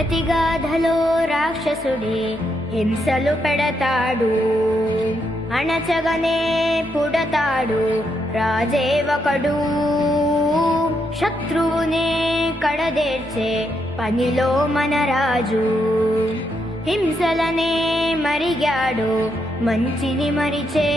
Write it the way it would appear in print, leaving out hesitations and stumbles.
ప్రతిగాధలో రాక్షసుడే హింసలు పెడతాడు, అణచగనే పుడతాడు రాజే ఒకడు. శత్రువునే కడదేర్చే పనిలో మన రాజు, హింసలనే మరిగాడు మంచిని మరిచే.